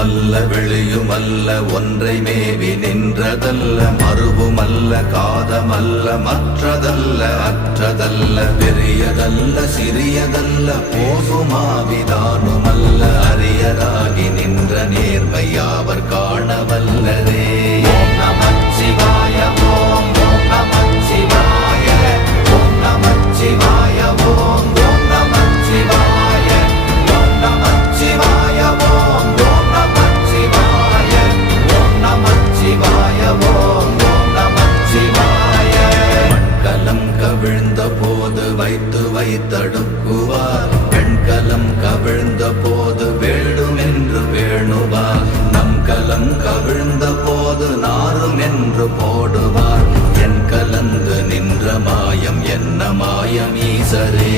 உள்ளுமல்ல வெளியுமல்ல ஒன்றை மேவி நின்றதல்ல மறுவுமல்ல காதமல்ல மற்றதல்ல அற்றதல்ல பெரியதல்ல சிறியதல்ல போகுமாவிதானுமல்ல அரியராகி நின்ற நேர்மை யாவர் காணவல்லரே. ஓம் நமச்சிவாய ஓம் ஓம் நமச்சிவாய ஓம் நமச்சிவாய ஓம் ஓம் நமச்சிவாய ஓம் நமச்சிவாய ஓம் ஓம் நமச்சிவாய ஓம் நமச்சிவாய ஓம் ஓம் நமச்சிவாய. மண்கலம் கவிழ்ந்த போது வைத்து வைத்தடுக்குவார் பெண்கலம் கவிழ்ந்த போது வேண்டுமென்று வேணுவார் நம் கலம் கவிழ்ந்த போது நாரும் என்று போடுவார் என் கலந்து நின்ற மாயம் என்ன மாயம் ஈசரே.